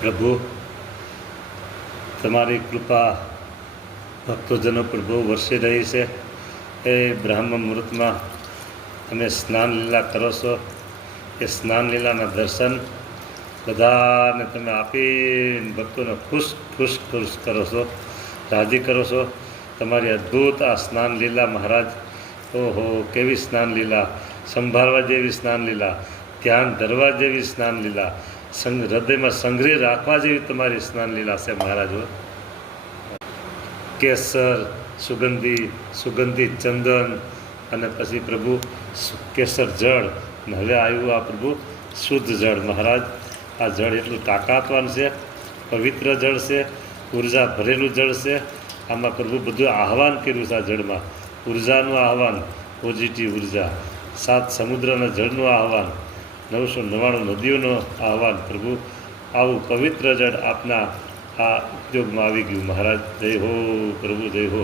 પ્રભુ, તમારી કૃપા ભક્તોજનો પર બહુ વરસી રહી છે. એ બ્રહ્મ મુહૂર્તમાં તમે સ્નાન લીલા કરો છો. એ સ્નાન લીલાના દર્શન બધાને તમે આપીને ભક્તોને ખુશ કરો છો, રાજી કરો છો. તમારી અદ્ભુત આ સ્નાન લીલા મહારાજ, ઓહો, કેવી સ્નાન લીલા! સંભાળવા જેવી સ્નાન લીલા, ધ્યાન ધરવા જેવી સ્નાન લીલા, હૃદયમાં સંગ્રહ રાખવા જેવી તમારી સ્નાન લીલા છે મહારાજો. કેસર, સુગંધિત ચંદન અને પછી પ્રભુ કેસર જળ, અને હવે આવ્યું આ પ્રભુ શુદ્ધ જળ. મહારાજ, આ જળ એટલું તાકાતવાન છે, પવિત્ર જળ છે, ઉર્જા ભરેલું જળ છે. આમાં પ્રભુ બધું આહવાન કર્યું છે. આ જળમાં ઉર્જાનું આહવાન, પોઝિટિવ ઉર્જા, 7 સમુદ્રના જળનું આહવાન, 999 નદીઓનું આહવાન. પ્રભુ, આવું પવિત્ર જળ આપના આ ઉપયોગમાં આવી ગયું મહારાજ. જય હો પ્રભુ, જય હો.